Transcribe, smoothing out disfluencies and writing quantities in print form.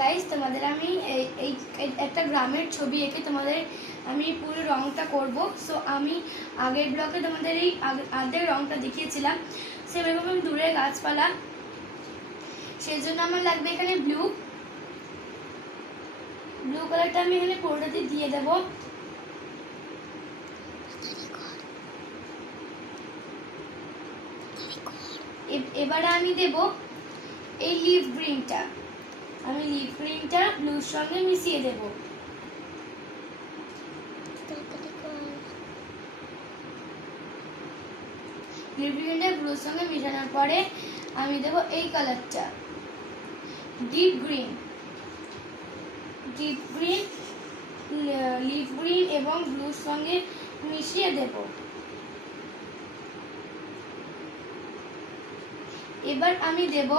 Guys তোমাদের আমি এই একটা গ্রামের ছবি এঁকে তোমাদের আমি পুরো রংটা করব। সো আমি আগের ব্লগে তোমাদের এই আর্ধেক রংটা দেখিয়েছিলাম। সেরকম আমি দূরের গাছপালা, সেই জন্য আমার লাগবে এখানে ব্লু কালারটা আমি এখানে পুরোটাতে দিয়ে দেব। এবারে আমি দেব এই লিফ গ্রিনটা, আমি লিফ গ্রিনটা ব্লুর সঙ্গে মিশিয়ে দেব। লিফ গ্রিনটা ব্লুর সঙ্গে মেশানোর পরে আমি দেব এই কালারটা ডিপ গ্রিন। লিফ গ্রিন এবং ব্লুর সঙ্গে মিশিয়ে দেব। এবার আমি দেব